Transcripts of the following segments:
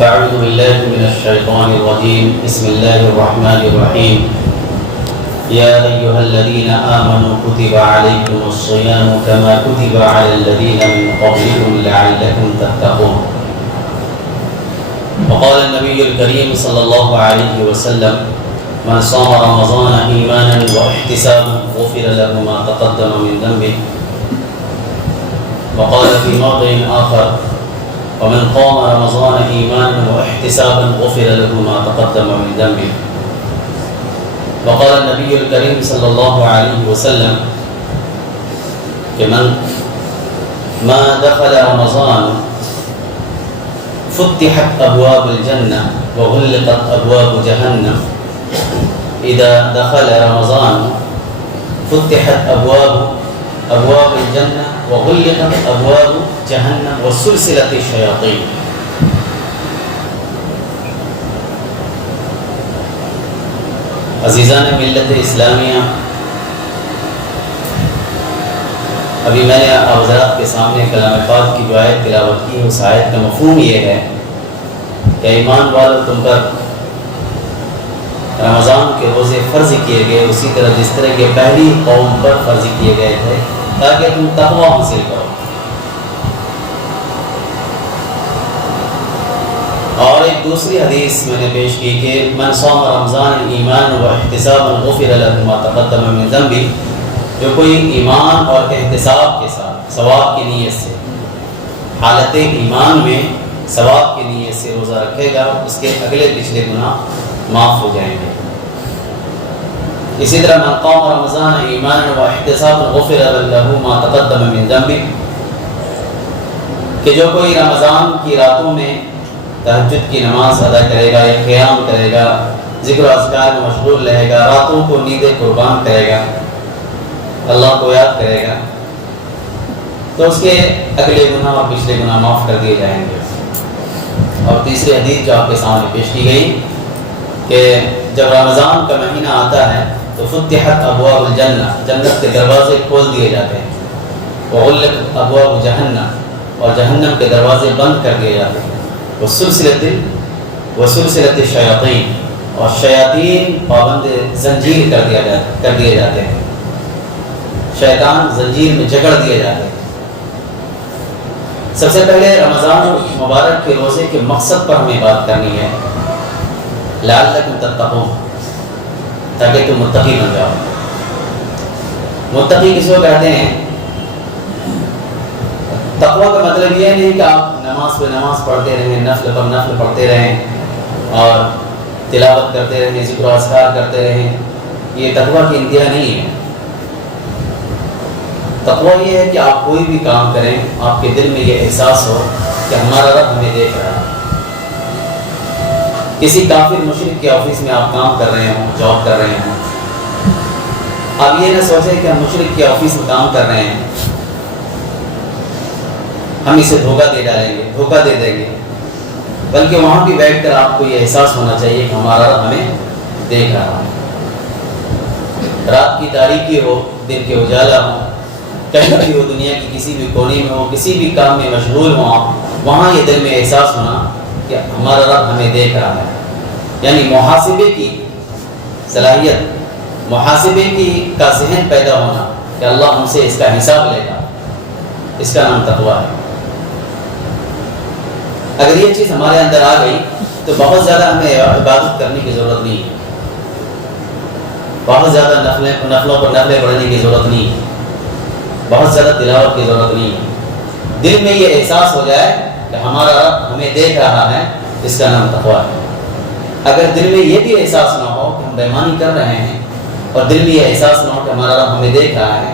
فأعوذ بالله من الشيطان الرجيم. بسم الله الرحمن الرحيم. يا أيها الذين آمنوا كتب عليكم الصيام كما كتب على الذين من قبلكم لعلكم تتقون. وقال النبي الكريم صلى الله عليه وسلم: من صام رمضان إيمانا واحتسابا غفر له ما تقدم من ذنبه. وقال في موضع آخر: ومن قام رمضان إيمانا واحتسابا غفر له ما تقدم من ذنبه. وقال النبي الكريم صلى الله عليه وسلم کہ ما دخل رمضان فتحت ابواب الجنة وغلقت ابواب جهنم. اذا دخل رمضان فتحت ابواب الجنة وغلقت ابواب جهنم وسلسلت الشياطين. عزیزان ملت اسلامیہ، ابھی میں نے آپ حضرات کے سامنے کلام پاک کی جو آیت تلاوت کی، اس آیت کا مفہوم یہ ہے کہ ایمان والو تم پر رمضان کے روزے فرض کیے گئے اسی طرح جس طرح کے پہلی قوم پر فرض کیے گئے تھے تاکہ تم تقوی حاصل کرو. اور ایک دوسری حدیث میں نے پیش کی کہ من صام رمضان ایمان و احتسابا غفر له ما تقدم من ذنبه. جو کوئی ایمان اور احتساب کے ساتھ ثواب کی نیت سے، حالت ایمان میں ثواب کی نیت سے روزہ رکھے گا، اس کے اگلے پچھلے گناہ معاف ہو جائیں گے. اسی طرح من قام رمضان ایمان و احتسابا غفر له ما تقدم من ذنبه، کہ جو کوئی رمضان کی راتوں میں تہجد کی نماز ادا کرے گا یا قیام کرے گا، ذکر و اذکار میں مشغول رہے گا، راتوں کو نیندیں قربان کرے گا، اللہ کو یاد کرے گا، تو اس کے اگلے گناہ اور پچھلے گناہ معاف کر دیے جائیں گے. اور تیسری حدیث جو آپ کے سامنے پیش کی گئی کہ جب رمضان کا مہینہ آتا ہے تو فتحت ابواب الجنہ، جنت کے دروازے کھول دیے جاتے ہیں، وغلقت ابواب جہنم، اور جہنم کے دروازے بند کر دیے جاتے ہیں، وسلسلت الشیاطین، اور شیاطین پابند زنجیر کر دیے جاتے ہیں، شیطان زنجیر میں جکڑ دیے جاتے ہیں. سب سے پہلے رمضان مبارک کے روزے کے مقصد پر ہمیں بات کرنی ہے، لعلکم تتقون، تاکہ تم متقی بن جاؤ. متقی کس کو کہتے ہیں؟ تقوی کا مطلب یہ نہیں کہ آپ نماز پہ نماز پڑھتے رہیں، نفل پر نفل پڑھتے رہیں اور تلاوت کرتے رہیں، ذکر و اذکار کرتے رہیں. یہ تقوی کی انتہا نہیں ہے. تقوی یہ ہے کہ آپ کوئی بھی کام کریں، آپ کے دل میں یہ احساس ہو کہ ہمارا رب ہمیں دیکھ رہا ہے. کسی کافر مشرک کے آفس میں آپ کام کر رہے ہوں، جاب کر رہے ہوں، آپ یہ نہ سوچیں کہ ہم مشرک کے آفس میں کام کر رہے ہیں، ہم اسے دھوکہ دے ڈالیں گے، دھوکہ دے دیں گے، بلکہ وہاں بھی بیٹھ کر آپ کو یہ احساس ہونا چاہیے کہ ہمارا رب ہمیں دیکھ رہا ہے. رات کی تاریکی ہو، دن کے اجالا ہو، کہیں بھی ہو، دنیا کی کسی بھی کونے میں ہو، کسی بھی کام میں مشغول ہوں، وہاں یہ دل میں احساس ہونا کہ ہمارا رب ہمیں دیکھ رہا ہے. یعنی محاسبے کی صلاحیت، محاسبے کی کا ذہن پیدا ہونا کہ اللہ ہم سے اس کا حساب لے گا، اس کا نام تقویٰ ہے. اگر یہ چیز ہمارے اندر آ گئی تو بہت زیادہ ہمیں عبادت کرنے کی ضرورت نہیں ہے، بہت زیادہ نفلوں پر نفلیں پڑھنے کی ضرورت نہیں ہے، بہت زیادہ تلاوت کی ضرورت نہیں ہے. دل میں یہ احساس ہو جائے کہ ہمارا رب ہمیں دیکھ رہا ہے، اس کا نام تقویٰ ہے. اگر دل میں یہ بھی احساس نہ ہو کہ ہم بےمانی کر رہے ہیں، اور دل میں یہ احساس نہ ہو کہ ہمارا رب ہمیں دیکھ رہا ہے،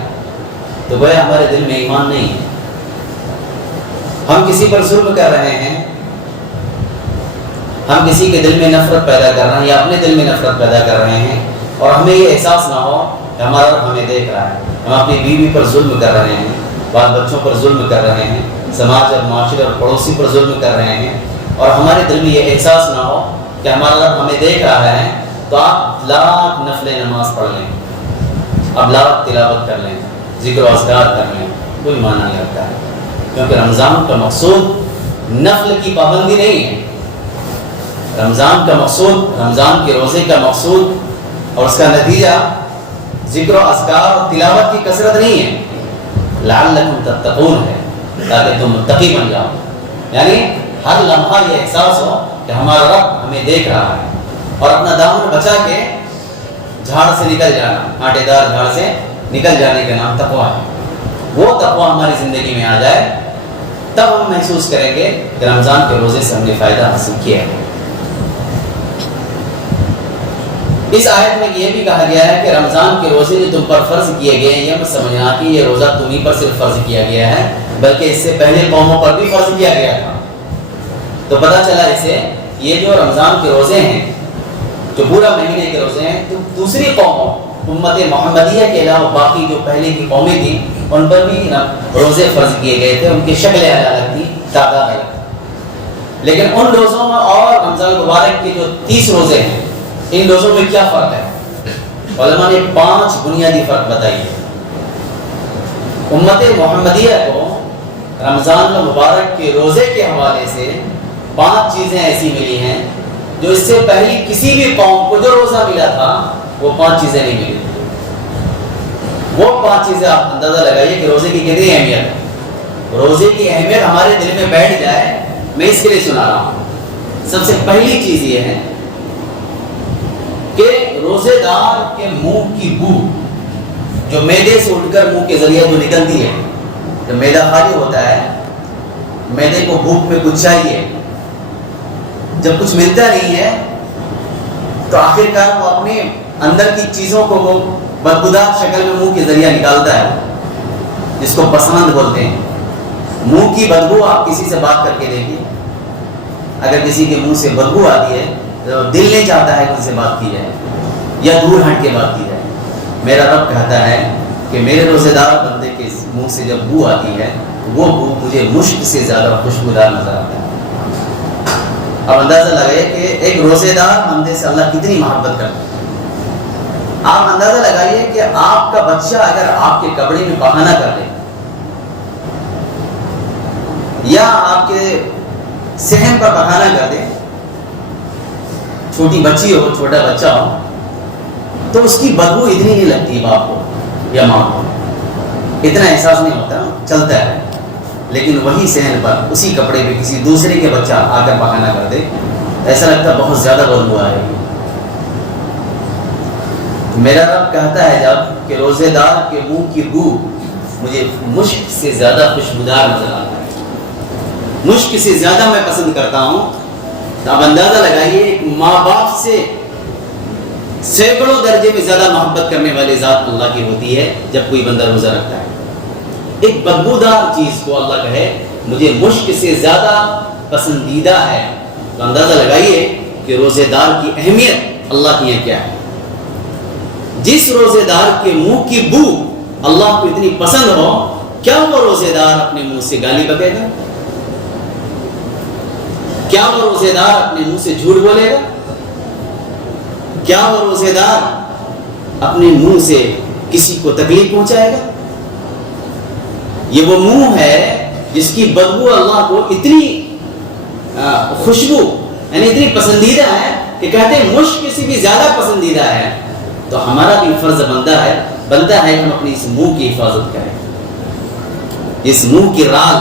تو گویا ہمارے دل میں ایمان نہیں ہے. ہم کسی پر ظلم کر رہے ہیں، ہم کسی کے دل میں نفرت پیدا کر رہے ہیں یا اپنے دل میں نفرت پیدا کر رہے ہیں، اور ہمیں یہ احساس نہ ہو کہ ہمارا رب ہمیں دیکھ رہا ہے. ہم اپنی بیوی پر ظلم کر رہے ہیں، بال بچوں پر ظلم کر رہے ہیں، سماج اور معاشرے اور پڑوسی پر ظلم کر رہے ہیں، اور ہمارے دل میں یہ احساس نہ ہو کہ ہمارا رب ہمیں دیکھ رہا ہے، تو آپ لاکھ نفل نماز پڑھ لیں، اب لاکھ تلاوت کر لیں، ذکر و اذکار کر لیں، کوئی معنی نہیں رکھتا ہے. کیونکہ رمضان کا مقصود نفل کی پابندی نہیں ہے، رمضان کا مقصود، رمضان کے روزے کا مقصود اور اس کا نتیجہ ذکر و اذکار اور تلاوت کی کثرت نہیں ہے، لعلکم تتقون ہے، تاکہ تم متقی بن جاؤ. یعنی ہر لمحہ یہ احساس ہو کہ ہمارا رب ہمیں دیکھ رہا ہے، اور اپنا دامن بچا کے جھاڑ سے نکل جانا، کانٹے دار جھاڑ سے نکل جانے کا نام تقویٰ ہے. وہ تقویٰ ہماری زندگی میں آ جائے تب ہم محسوس کریں گے کہ رمضان کے روزے سے ہم نے فائدہ حاصل کیا ہے. اس آیت میں یہ بھی کہا گیا ہے کہ رمضان کے روزے جو تم پر فرض کیے گئے ہیں، یہ مت سمجھنا کہ یہ روزہ تمہیں پر صرف فرض کیا گیا ہے، بلکہ اس سے پہلے قوموں پر بھی فرض کیا گیا تھا. تو پتہ چلا اسے یہ جو رمضان کے روزے ہیں، جو پورا مہینے کے روزے ہیں، تو دوسری قوموں امت محمدیہ کے علاوہ باقی جو پہلے کی قومیں تھیں ان پر بھی روزے فرض کیے گئے تھے. ان کی شکلیں الگ تھی، تعداد الگ تھی. لیکن ان روزوں میں اور رمضان المبارک کے جو 30 روزے ہیں، ان روزوں میں کیا فرق ہے؟ علماء نے 5 بنیادی فرق بتائی ہے. امت محمدیہ کو رمضان المبارک کے روزے کے حوالے سے 5 چیزیں ایسی ملی ہیں جو اس سے پہلی کسی بھی قوم کو جو روزہ ملا تھا وہ 5 چیزیں نہیں ملی. وہ 5 چیزیں آپ اندازہ لگائیے کہ روزے کی کتنی اہمیت ہے. روزے کی اہمیت ہمارے دل میں بیٹھ جائے، میں اس کے لیے سنا رہا ہوں. سب سے پہلی چیز یہ ہے کہ روزے دار کے منہ کی بو جو معدے سے اٹھ کر منہ کے ذریعے جو نکلتی ہے، جب معدہ خالی ہوتا ہے، معدے کو بھوک میں کچھ چاہیے، جب کچھ ملتا نہیں ہے تو آخرکار وہ اپنے اندر کی چیزوں کو وہ بدبودار شکل میں منہ کے ذریعہ نکالتا ہے، جس کو پسند بولتے ہیں. منہ کی بدبو آپ کسی سے بات کر کے دیکھیے، اگر کسی کے منہ سے بدبو آتی ہے تو دل نہیں چاہتا ہے کہ ان سے بات کی جائے یا دور ہٹ کے بات کی جائے. میرا رب کہتا ہے کہ میرے روزے دار بندے کے منہ سے جب بو آتی ہے وہ بو مجھے مشک سے زیادہ خوشبودار نظر آتا ہے. اب اندازہ لگائیے کہ ایک روزے دار بندے سے اللہ کتنی محبت کرتا ہے. آپ اندازہ لگائیے کہ آپ کا بچہ اگر آپ کے کپڑے میں بہانہ کر لے یا آپ کے صحن پر بہانہ کر دے، چھوٹی بچی ہو، چھوٹا بچہ ہو، تو اس کی بدبو اتنی نہیں لگتی باپ کو یا ماں کو، اتنا احساس نہیں ہوتا، چلتا ہے. لیکن وہی صحن پر اسی کپڑے پہ کسی دوسرے کے بچہ آ کر بہانہ کر دے، ایسا لگتا ہے بہت زیادہ بدبو آئے گی. میرا رب کہتا ہے جب کہ روزے دار کے منہ کی بو مجھے مشک سے زیادہ خوشبودار نظر آتا ہے، مشک سے زیادہ میں پسند کرتا ہوں. تو اب اندازہ لگائیے ایک ماں باپ سے سینکڑوں درجے میں زیادہ محبت کرنے والی ذات اللہ کی ہوتی ہے جب کوئی بندہ روزہ رکھتا ہے. ایک بدبودار چیز کو اللہ کہے مجھے مشک سے زیادہ پسندیدہ ہے، تو اندازہ لگائیے کہ روزے دار کی اہمیت اللہ کی کیا ہے. جس روزے دار کے منہ کی بو اللہ کو اتنی پسند ہو، کیا وہ روزے دار اپنے منہ سے گالی بکے گا؟ کیا وہ روزے دار اپنے منہ سے جھوٹ بولے گا؟ کیا وہ روزے دار اپنے منہ سے کسی کو تکلیف پہنچائے گا؟ یہ وہ منہ ہے جس کی بدبو اللہ کو اتنی خوشبو یعنی اتنی پسندیدہ ہے کہ کہتے ہیں مشک کسی بھی زیادہ پسندیدہ ہے. تو ہمارا بھی فرض بنتا ہے کہ ہم اپنی اس منہ کی حفاظت کریں. اس منہ کی رال،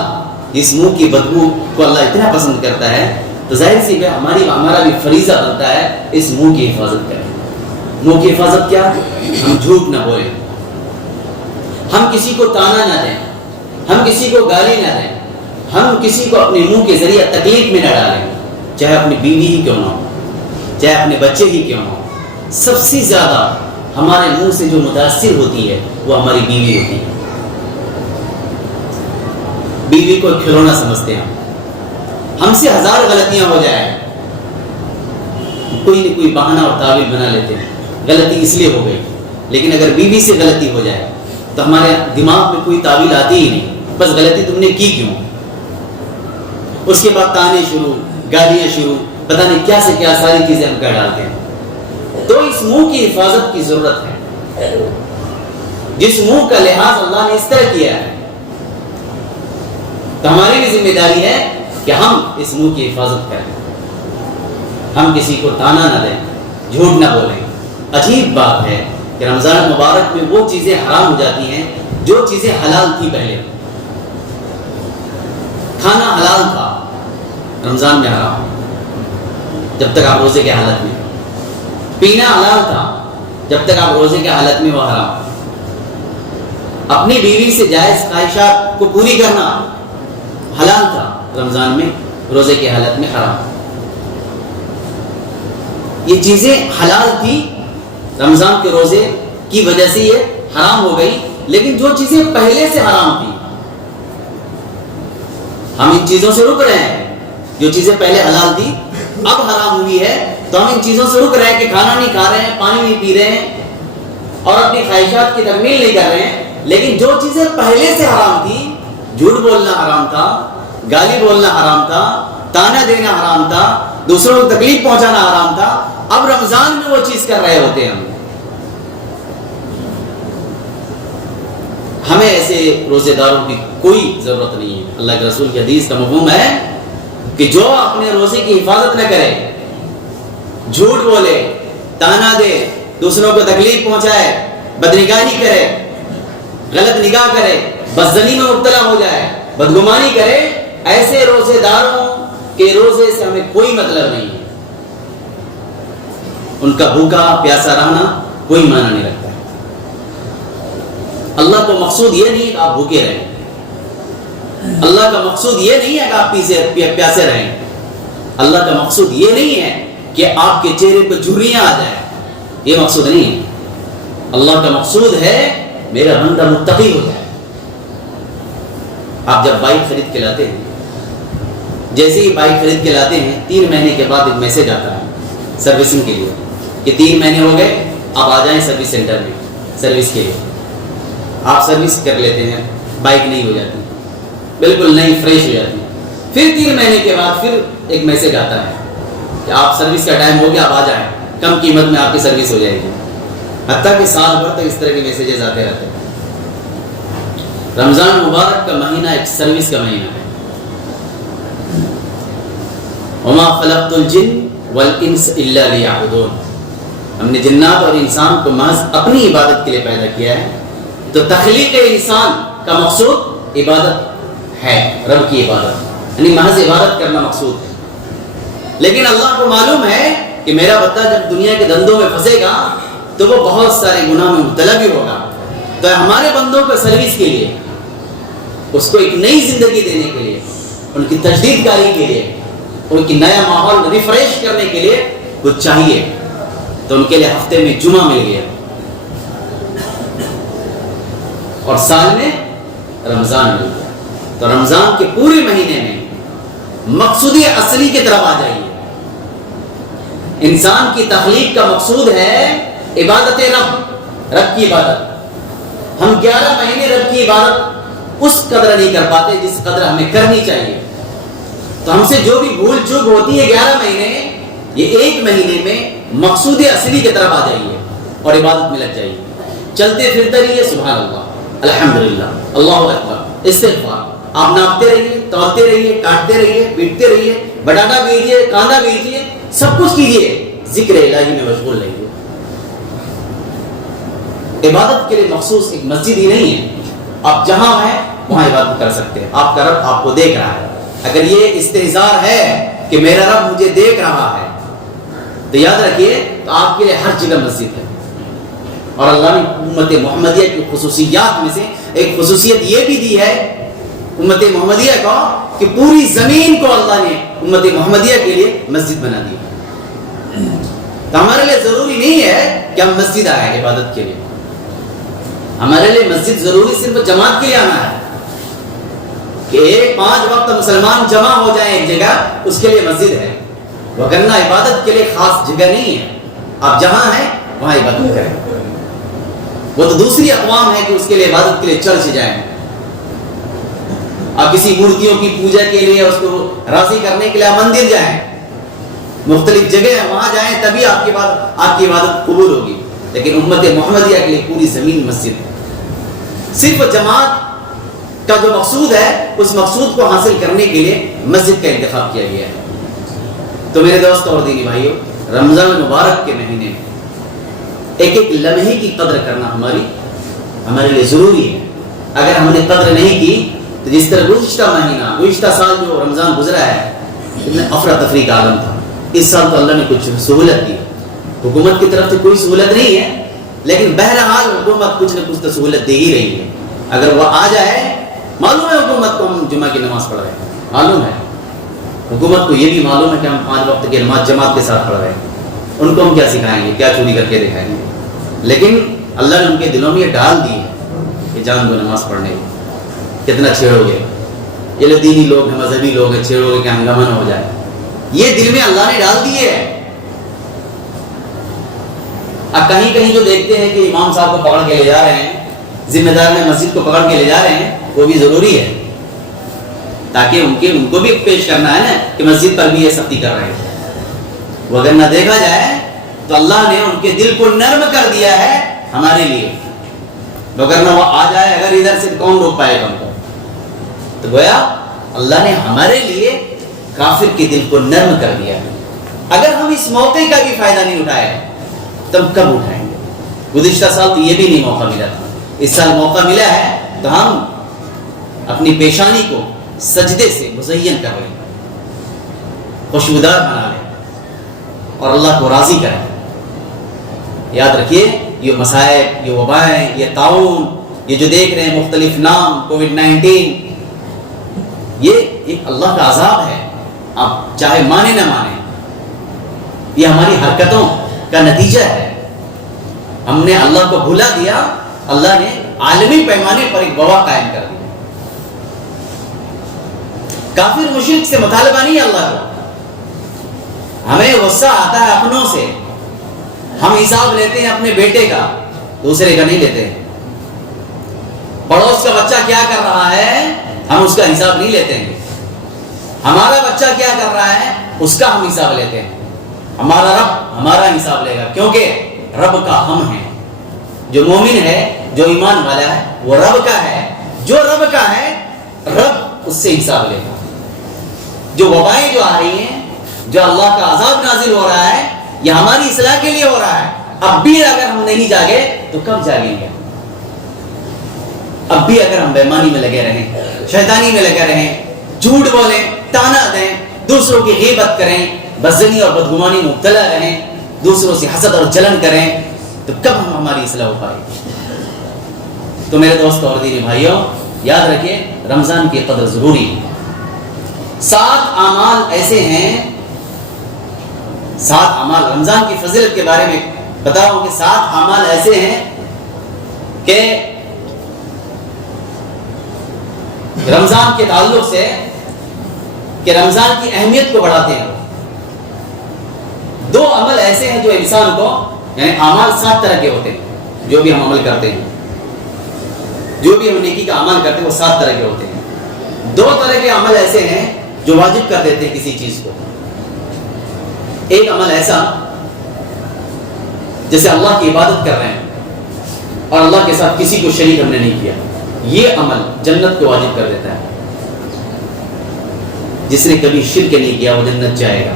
اس منہ کی بدبو کو اللہ اتنا پسند کرتا ہے تو ظاہر سی بات ہمارا بھی فریضہ بنتا ہے اس منہ کی حفاظت کریں. منہ کی حفاظت کیا؟ ہم جھوٹ نہ بولیں، ہم کسی کو تانا نہ دیں، ہم کسی کو گالی نہ دیں، ہم کسی کو اپنے منہ کے ذریعے تکلیف میں نہ ڈالیں، چاہے اپنی بیوی ہی کیوں نہ ہو، چاہے اپنے بچے ہی کیوں نہ ہو. سب سے زیادہ ہمارے منہ سے جو متاثر ہوتی ہے وہ ہماری بیوی ہوتی ہے. بیوی کو کھلونا سمجھتے ہیں ہم سے ہزار غلطیاں ہو جائیں، کوئی نہ کوئی بہانہ اور تعویل بنا لیتے ہیں، غلطی اس لیے ہو گئی. لیکن اگر بیوی سے غلطی ہو جائے تو ہمارے دماغ میں کوئی تعویل آتی ہی نہیں، بس غلطی تم نے کی کیوں. اس کے بعد تانے شروع، گالیاں شروع، پتہ نہیں کیا سے کیا ساری چیزیں ہم کر ڈالتے ہیں. تو اس منہ کی حفاظت کی ضرورت ہے. جس منہ کا لحاظ اللہ نے اس طرح کیا ہے تو ہماری بھی ذمہ داری ہے کہ ہم اس منہ کی حفاظت کریں. ہم کسی کو تانا نہ دیں، جھوٹ نہ بولیں۔ عجیب بات ہے کہ رمضان مبارک میں وہ چیزیں حرام ہو جاتی ہیں جو چیزیں حلال تھی پہلے۔ کھانا حلال تھا، رمضان میں حرام جب تک آپ روزے کے حالت میں۔ پینا حلال تھا جب تک آپ روزے کے حالت میں، وہ حرام۔ اپنی بیوی سے جائز خواہشات کو پوری کرنا حلال تھا رمضان میں، روزے کی حالت میں حرام۔ یہ چیزیں حلال تھی، رمضان کے روزے کی وجہ سے یہ حرام ہو گئی، لیکن جو چیزیں پہلے سے حرام تھی ہم ان چیزوں سے رک رہے ہیں۔ جو چیزیں پہلے حلال تھی اب حرام ہوئی ہے تو ہم ان چیزوں سے رک رہے ہیں کہ کھانا نہیں کھا رہے ہیں، پانی نہیں پی رہے ہیں اور اپنی خواہشات کی تکمیل نہیں کر رہے ہیں۔ لیکن جو چیزیں پہلے سے حرام تھی، جھوٹ بولنا حرام تھا، گالی بولنا حرام تھا، تانا دینا حرام تھا، دوسروں کو تکلیف پہنچانا حرام تھا، اب رمضان میں وہ چیز کر رہے ہوتے ہیں ہم۔ ہمیں ایسے روزے داروں کی کوئی ضرورت نہیں ہے۔ اللہ کے رسول کی حدیث کا مفہوم ہے کہ جو اپنے روزے کی حفاظت نہ کرے، جھوٹ بولے، تانا دے، دوسروں کو تکلیف پہنچائے، بدنگاہی کرے، غلط نگاہ کرے، بدزنی میں مبتلا ہو جائے، بدگمانی کرے، ایسے روزے داروں کے روزے سے ہمیں کوئی مطلب نہیں ہے۔ ان کا بھوکا پیاسا رہنا کوئی معنی نہیں رکھتا ہے۔ اللہ کو مقصود یہ نہیں کہ آپ بھوکے رہیں، اللہ کا مقصود یہ نہیں ہے کہ آپ پیاسے رہیں، اللہ کا مقصود یہ نہیں ہے کہ آپ کے چہرے پہ جھریاں آ جائیں، یہ مقصود نہیں ہے۔ اللہ کا مقصود ہے میرا بندہ متقی ہو جائے۔ آپ جب بائک خرید کے لاتے ہیں، جیسے ہی بائک خرید کے لاتے ہیں 3 مہینے کے بعد ایک میسج آتا ہے سروسنگ کے لیے کہ 3 مہینے ہو گئے، آپ آ جائیں سروس سینٹر میں سروس کے لیے۔ آپ سروس کر لیتے ہیں، بائک نہیں ہو جاتی، بالکل نئی فریش ہو جاتی۔ پھر 3 مہینے کے بعد پھر ایک میسج آتا ہے کہ آپ سروس کا ٹائم ہو گیا، آپ آ جائیں، کم قیمت میں آپ کی سروس ہو جائے گی۔ حتیٰ کہ سال بھر تک اس طرح کے میسیجز آتے رہتے ہیں۔ رمضان مبارک کا مہینہ ایک سروس کا مہینہ ہے۔ وما خلقت الجن والانس الا لیعبدون، ہم نے جنات اور انسان کو محض اپنی عبادت کے لیے پیدا کیا ہے۔ تو تخلیق انسان کا مقصود عبادت ہے، رب کی عبادت، یعنی محض عبادت کرنا مقصود ہے۔ لیکن اللہ کو معلوم ہے کہ میرا بندہ جب دنیا کے دندوں میں پھنسے گا تو وہ بہت سارے گناہ میں مبتلا بھی ہوگا۔ تو ہمارے بندوں کو سروس کے لیے، اس کو ایک نئی زندگی دینے کے لیے، ان کی تجدید کاری کے لیے، ان کی نیا ماحول ریفریش کرنے کے لیے کچھ چاہیے، تو ان کے لیے ہفتے میں جمعہ مل گیا اور سال میں رمضان مل گیا۔ تو رمضان کے پورے مہینے میں مقصود اصلی کی طرف آ جائیے۔ انسان کی تخلیق کا مقصود ہے عبادت رب کی عبادت۔ ہم 11 مہینے رب کی عبادت اس قدر نہیں کر پاتے جس قدر ہمیں کرنی چاہیے۔ تو ہم سے جو بھی بھول چوک ہوتی ہے 11 مہینے، یہ 1 مہینے میں مقصود اصلی کی طرف آ جائیے اور عبادت میں لگ جائیے۔ چلتے پھرتے رہیے، سبحان اللہ، الحمدللہ، اللہ اکبر، استغفار، آپ ناپتے رہیے، تولتے رہیے، کاٹتے رہیے، پیٹتے رہیے، بٹاٹا بیجیے، کاندا بیجیے، سب کچھ کیجیے، ذکر الہی میں مشغول رہیے۔ عبادت کے لیے مخصوص ایک مسجد ہی نہیں ہے، آپ جہاں ہیں وہاں عبادت کر سکتے ہیں۔ آپ کا رب آپ کو دیکھ رہا ہے۔ اگر یہ استحضار ہے کہ میرا رب مجھے دیکھ رہا ہے تو یاد رکھیے تو آپ کے لیے ہر جگہ مسجد ہے۔ اور اللہ نے امت محمدیہ کی خصوصیات میں سے ایک خصوصیت یہ بھی دی ہے امت محمدیہ کو کہ پوری زمین کو اللہ نے امت محمدیہ کے لیے مسجد بنا دی۔ تو ہمارے لیے ضروری نہیں ہے کہ ہم مسجد آئے عبادت کے لیے، ہمارے لیے مسجد ضروری صرف جماعت کے لیے آنا ہے کہ 5 وقت مسلمان جمع ہو جائیں ایک جگہ، اس کے لیے مسجد ہے، وگرنہ عبادت کے لیے خاص جگہ نہیں ہے۔ آپ جہاں ہیں وہاں عبادت کریں۔ وہ تو دوسری اقوام ہے کہ اس کے لیے عبادت کے لیے چرچ جائیں، آپ کسی مورتیوں کی پوجا کے لیے اس کو راضی کرنے کے لیے مندر جائیں، مختلف جگہ ہیں وہاں جائیں، تبھی آپ کی عبادت قبول ہوگی۔ لیکن امت محمدیہ کے لیے پوری زمین مسجد ہے۔ صرف جماعت کا جو مقصود ہے اس مقصود کو حاصل کرنے کے لیے مسجد کا انتخاب کیا گیا ہے۔ تو میرے دوست اور دینی بھائیوں، رمضان مبارک کے مہینے میں ایک ایک لمحے کی قدر کرنا ہمارے لیے ضروری ہے۔ اگر ہم نے قدر نہیں کی تو جس طرح گزشتہ سال جو رمضان گزرا ہے اتنا افراتفری کا عالم تھا، اس سال تو اللہ نے کچھ سہولت دی، حکومت کی طرف سے کوئی سہولت نہیں ہے، لیکن بہرحال حکومت کچھ نہ کچھ تو سہولت دے ہی رہی ہے۔ اگر وہ آ جائے، معلوم ہے حکومت کو ہم جمعہ کی نماز پڑھ رہے ہیں، معلوم ہے حکومت کو یہ بھی معلوم ہے کہ ہم 5 وقت کی نماز جماعت کے ساتھ پڑھ رہے ہیں، ان کو ہم کیا سکھائیں گے، کیا چوری کر کے دکھائیں گے؟ لیکن اللہ نے ان کے دلوں میں یہ ڈال دی ہے کہ جان دو نماز پڑھنے کی، کتنا چھیڑو گے، یہ لوگ دینی لوگ ہیں، مذہبی لوگ ہیں، چھیڑو گے کہ ہنگامہ نہ ہو جائے، یہ دل میں اللہ نے ڈال دی ہے۔ اب کہیں کہیں جو دیکھتے ہیں کہ امام صاحب کو پکڑ کے لے جا رہے ہیں، ذمہ دار نے مسجد کو پکڑ کے لے جا رہے ہیں، وہ بھی ضروری ہے تاکہ ان کو بھی پیش کرنا ہے نا کہ مسجد پر بھی یہ سختی کر رہے ہیں۔ وہ اگر نہ دیکھا جائے تو اللہ نے ان کے دل کو نرم کر دیا ہے ہمارے لیے، مگر نہ وہ آ جائے، اگر ادھر سے کون روک پائے گا ان کو؟ تو گویا اللہ نے ہمارے لیے کافر کے دل کو نرم کر دیا ہے۔ اگر ہم اس موقع کا بھی فائدہ نہیں اٹھائے تو ہم کب اٹھائیں گے؟ گزشتہ سال تو یہ بھی نہیں موقع ملا تھا، اس سال موقع ملا ہے تو ہم اپنی پیشانی کو سجدے سے مزین کر لیں، خوشبودار بنا لیں اور اللہ کو راضی کریں۔ یاد رکھیے یہ مصائب، یہ وبائیں، یہ طاعون، یہ جو دیکھ رہے ہیں مختلف نام، کووڈ-19، یہ ایک اللہ کا عذاب ہے، آپ چاہے مانے نہ مانے، یہ ہماری حرکتوں کا نتیجہ ہے۔ ہم نے اللہ کو بھلا دیا، اللہ نے عالمی پیمانے پر ایک وبا قائم کر دی۔ کافر مشرک سے مطالبہ نہیں ہے اللہ کو، ہمیں غصہ آتا ہے اپنوں سے، ہم حساب لیتے ہیں اپنے بیٹے کا، دوسرے کا نہیں لیتے۔ پڑوس کا بچہ کیا کر رہا ہے ہم اس کا حساب نہیں لیتے ہیں، ہمارا بچہ کیا کر رہا ہے اس کا ہم حساب لیتے ہیں۔ ہمارا رب ہمارا حساب لے گا، کیونکہ رب کا ہم ہے۔ جو مومن ہے، جو ایمان والا ہے، وہ رب کا ہے، جو رب کا ہے رب اس سے حساب لے گا۔ جو وبائیں جو آ رہی ہیں، جو اللہ کا عذاب نازل ہو رہا ہے، یہ ہماری اصلاح کے لیے ہو رہا ہے۔ اب بھی اگر ہم نہیں جاگے تو کب جاگیں گے؟ اب بھی اگر ہم بےمانی میں لگے رہیں، شیطانی میں لگے رہیں، جھوٹ بولیں، تانا دیں، دوسروں کی غیبت کریں، بدزنی اور بدگمانی میں مبتلا رہیں، دوسروں سے حسد اور جلن کریں، تو کب ہماری اصلاح ہو پائے گی؟ تو میرے دوست اور دینی بھائیوں، یاد رکھیں رمضان کی قدر ضروری ہے۔ 7 اعمال ایسے ہیں، 7 اعمال رمضان کی فضیلت کے بارے میں بتا رہا ہوں کہ 7 اعمال ایسے ہیں کہ رمضان کے تعلق سے کہ رمضان کی اہمیت کو بڑھاتے ہیں۔ 2 عمل ایسے ہیں جو انسان کو، یعنی اعمال 7 طرح کے ہوتے ہیں، جو بھی ہم عمل کرتے ہیں، جو بھی ہم نیکی کا عمل کرتے ہیں وہ 7 طرح کے ہوتے ہیں۔ 2 طرح کے عمل ایسے ہیں جو واجب کر دیتے ہیں کسی چیز کو۔ ایک عمل ایسا جیسے اللہ کی عبادت کر رہے ہیں اور اللہ کے ساتھ کسی کو شریک ہم نے نہیں کیا، یہ عمل جنت کو واجب کر دیتا ہے۔ جس نے کبھی شرک نہیں کیا وہ جنت جائے گا۔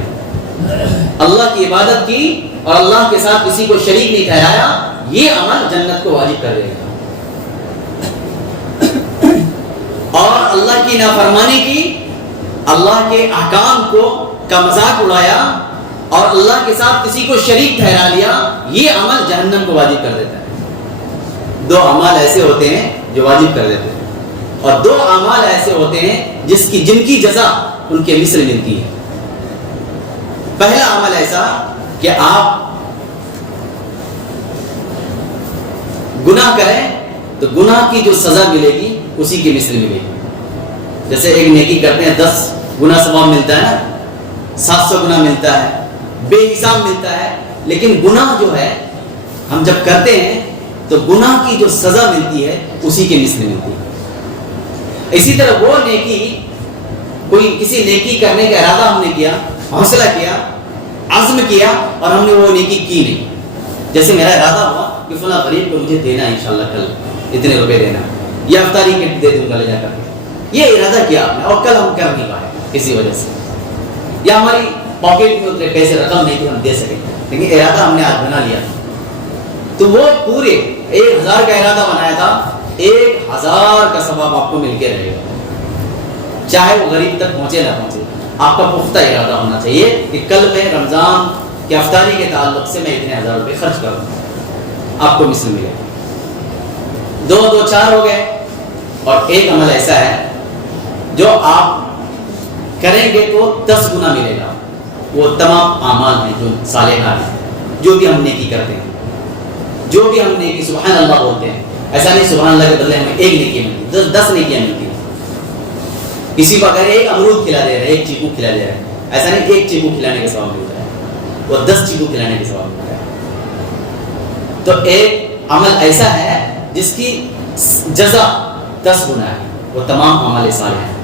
اللہ کی عبادت کی اور اللہ کے ساتھ کسی کو شریک نہیں ٹھہرایا، یہ عمل جنت کو واجب کر دے گا۔ اور اللہ کی نافرمانی کی، اللہ کے احکام کا مذاق اڑایا اور اللہ کے ساتھ کسی کو شریک ٹھہرا لیا، یہ عمل جہنم کو واجب کر دیتا ہے۔ 2 اعمال ایسے ہوتے ہیں جو واجب کر دیتے ہیں، اور 2 اعمال ایسے ہوتے ہیں جن کی جزا ان کے مثل ملتی ہے۔ پہلا عمل ایسا کہ آپ گناہ کریں تو گناہ کی جو سزا ملے گی اسی کی مثل ملے گی۔ جیسے ایک نیکی کرتے ہیں 10 گنا ثواب ملتا ہے نا، 700 گنا ملتا ہے، بے حساب ملتا ہے، لیکن گناہ جو ہے ہم جب کرتے ہیں تو گناہ کی جو سزا ملتی ہے اسی کے مثل ملتی ہے۔ اسی طرح وہ نیکی، کوئی کسی نیکی کرنے کا ارادہ ہم نے کیا، حوصلہ کیا، عزم کیا اور ہم نے وہ نیکی کی نہیں، جیسے میرا ارادہ ہوا کہ فلاں غریب کو مجھے دینا ہے انشاءاللہ کل اتنے روپے دینا، یا افطاری کٹ دے دوں گا لے جا کر کے، یہ ارادہ کیا آپ نے اور کل ہم کر نہیں پائے کسی وجہ سے، یا ہماری پاکٹ میں اتنے پیسے رقم نہیں کہ ہم دے سکیں، لیکن ارادہ ہم نے آج بنا لیا. تو وہ پورے 1000 کا ارادہ بنایا تھا، 1000 کا ثواب آپ کو مل کے رہے گا، چاہے وہ غریب تک پہنچے نہ پہنچے. آپ کا پختہ ارادہ ہونا چاہیے کہ کل میں رمضان کی افطاری کے تعلق سے میں اتنے 1000 روپے خرچ کروں، آپ کو مثل ملے. 2 2 4 ہو گئے. اور ایک عمل ایسا ہے جو آپ کریں گے تو 10 گنا ملے گا. وہ تمام اعمال ہیں جو صالحات ہیں، جو بھی ہم نیکی کرتے ہیں، جو بھی ہم نیکی سبحان اللہ بولتے ہیں. ایسا نہیں سبحان اللہ کے بدلے ہمیں ایک نیکی ملتی، 10 نیکیاں ملتی ہیں. کسی کو اگر ایک امرود کھلا دے رہا ہے، ایک چیکو کھلا دے رہا ہے، ایسا نہیں ایک چیکو کھلانے کا ثواب ملتا ہے، وہ 10 چیکو کھلانے کا ثواب ملتا ہے. تو ایک عمل ایسا ہے جس کی جزا 10 گنا ہے، وہ تمام عمل صالح ہیں.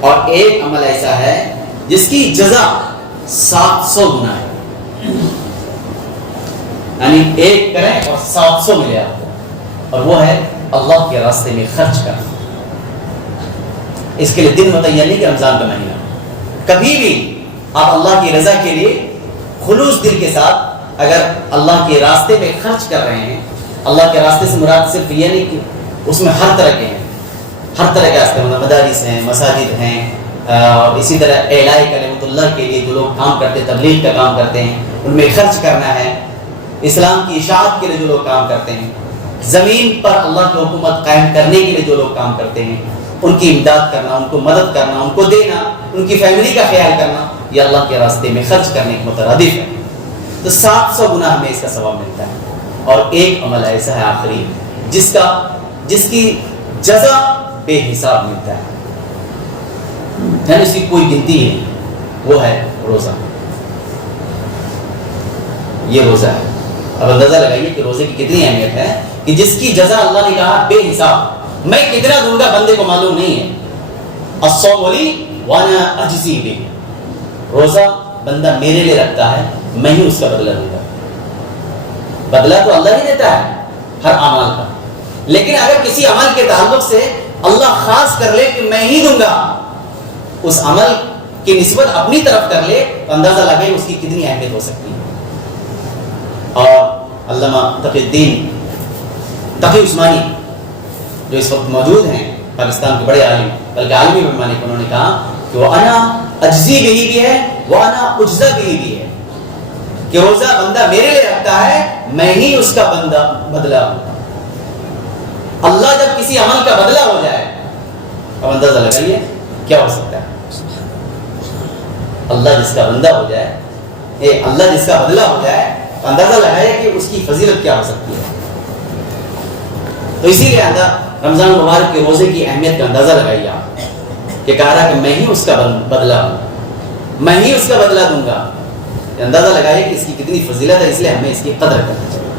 اور ایک عمل ایسا ہے جس کی جزا 700 گنا ہے، یعنی ایک کریں اور 700 ملے آپ کو. اور وہ ہے اللہ کے راستے میں خرچ کرنا. اس کے لیے دن متعین نہیں کہ رمضان کا مہینہ، کبھی بھی آپ اللہ کی رضا کے لیے خلوص دل کے ساتھ اگر اللہ کے راستے میں خرچ کر رہے ہیں. اللہ کے راستے سے مراد صرف یہ نہیں کہ اس میں ہر طرح کے ہیں، ہر طرح کے راستے، مطلب مدارس ہیں، مساجد ہیں، اور اسی طرح اعلاء کلمت اللہ کے لیے جو لوگ کام کرتے ہیں، تبلیغ کا کام کرتے ہیں، ان میں خرچ کرنا ہے. اسلام کی اشاعت کے لیے جو لوگ کام کرتے ہیں، زمین پر اللہ کی حکومت قائم کرنے کے لیے جو لوگ کام کرتے ہیں، ان کی امداد کرنا، ان کو مدد کرنا، ان کو دینا، ان کی فیملی کا خیال کرنا، یہ اللہ کے راستے میں خرچ کرنے کے مترادف ہے. تو 700 گنا ہمیں اس کا ثواب ملتا ہے. اور ایک عمل ایسا ہے آخری جس کی جزا بے حساب ملتا ہے، یعنی اس کی کوئی گنتی نہیں. وہ ہے روزہ. یہ روزہ ہے. اب اندازہ لگائیے کہ روزے کی کتنی اہمیت ہے کہ جس کی جزا اللہ نے کہا بے حساب. میں کتنا دوں گا بندے کو معلوم نہیں ہے. الصوم لی وانا اجزی بہ. روزہ بندہ میرے لیے رکھتا ہے، میں ہی اس کا بدلہ دوں گا. بدلہ تو اللہ ہی دیتا ہے ہر عمل کا، لیکن اگر کسی عمل کے تعلق سے اللہ خاص کر لے کہ میں ہی دوں گا، اس عمل کی نسبت اپنی طرف کر لے، تو اندازہ لگے اس کی کتنی اہمیت ہو سکتی ہے. اور علامہ تقی الدین تقی عثمانی جو اس وقت موجود ہیں، پاکستان کے بڑے عالم بلکہ عالمی پیمانے پر، انہوں نے کہا کہ وہ انا اجزی بہی بھی ہے، وہ انا اجزا بہی بھی ہے، کہ روزہ بندہ میرے لیے رکھتا ہے، میں ہی اس کا بدلہ ہوں. اللہ جب کسی عمل کا بدلہ ہو جائے، اب اندازہ لگائیے کیا ہو سکتا ہے. اللہ جس کا بندہ ہو جائے، اللہ جس کا بدلہ ہو جائے، اندازہ لگائیے کہ اس کی فضیلت کیا ہو سکتی ہے. تو اسی لیے رمضان مبارک کے روزے کی اہمیت کا اندازہ لگائیے آپ، کہ کہا رہا کہ میں ہی اس کا بدلہ ہوں، میں ہی اس کا بدلہ دوں گا. اندازہ لگائیے کہ اس کی کتنی فضیلت ہے، اس لیے ہمیں اس کی قدر کرنا چاہیے.